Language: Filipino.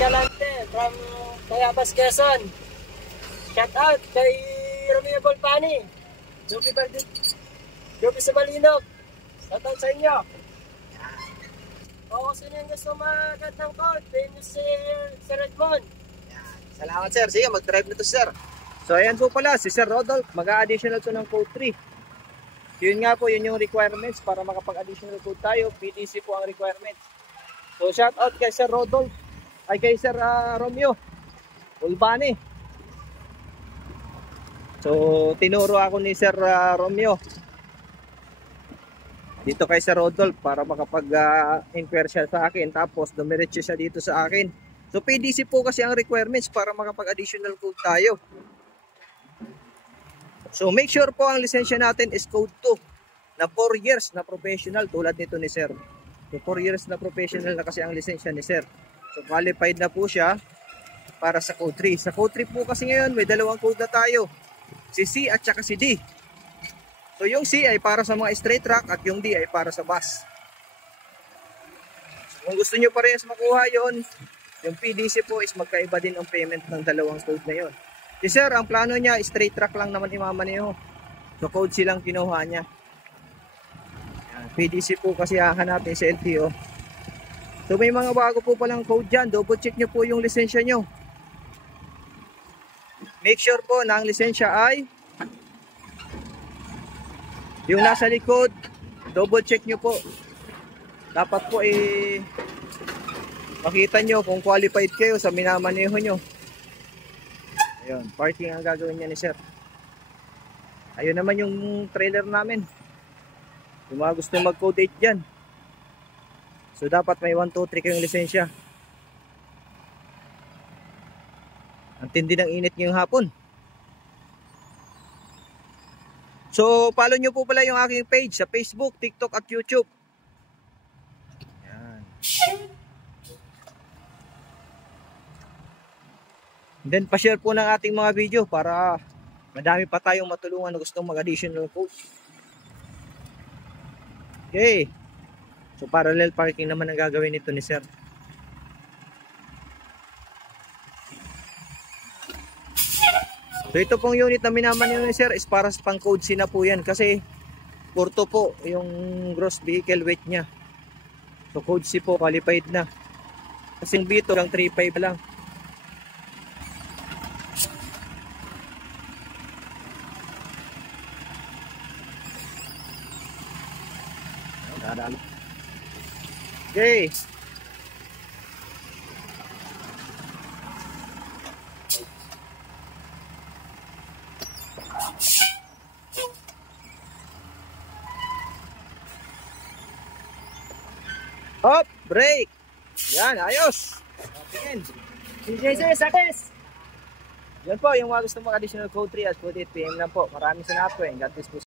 Escalante from Tayabas, Quezon. Shout out kay Romeo Bolpani. Joby Sabalinog. Shout out sa inyo. O sino yung gusto magkat ng code? Famous si Redmond. Salamat sir. Sige, mag-drive na to sir. So ayan po pala, si Sir Rodolph, mag-a-additional to ng code 3. Yun nga po, yun yung requirements para makapag-additional code tayo. PTC po ang requirements. So shout out kay Sir Rodolph, ay kay Sir Romeo Ulbani. So tinuro ako ni Sir Romeo dito kay Sir Rodolph para makapag-inquire siya sa akin. Tapos dumiretso siya dito sa akin. So PDC po kasi ang requirements para makapag-additional code tayo. So make sure po ang lisensya natin is code 2 na 4 years na professional tulad nito ni Sir. So 4 years na professional na kasi ang lisensya ni Sir. So qualified na po siya para sa code 3. Sa code 3 po kasi ngayon may dalawang code na tayo. Si C at saka si D. So yung C ay para sa mga straight track at yung D ay para sa bus. So, kung gusto nyo parehas makuha yon, yung PDC po is magkaiba din ang payment ng dalawang code na yon. Si Sir, ang plano niya straight track lang naman imamaneho. So code C lang kinuha niya. Yan, PDC po kasi hahanapin sa LTO. So may mga bago po palang code dyan. Double check nyo po yung lisensya nyo. Make sure po na ang lisensya ay yung nasa likod, double check nyo po. Dapat po makita nyo kung qualified kayo sa minamaneho nyo. Ayun, parking ang gagawin niya ni Sir. Ayun naman yung trailer namin. Yung mga gusto mag-code 8 dyan. So dapat may 1, 2, 3 kayong lisensya. Ang tindi ng init ngayong hapon. So, follow nyo po pala yung aking page sa Facebook, TikTok at YouTube. Yan. Then, pa-share po ng ating mga video para madami pa tayong matulungan na gustong mag-additional code. Okay. So, parallel parking naman ang gagawin nito ni Sir. So ito pong unit na minaman yun ni Sir is para sa pang code C na po yan kasi kurto po yung gross vehicle weight nya. So code C po qualified na. Kasi yung B2 lang 3.5 lang. Okay. Hop, break. Yan, ayos. Tingin. CJC, Sates. Yan po, yung mga gusto mag-additional code 3 at code 8 PM lang po. Maraming salamat po. God bless po.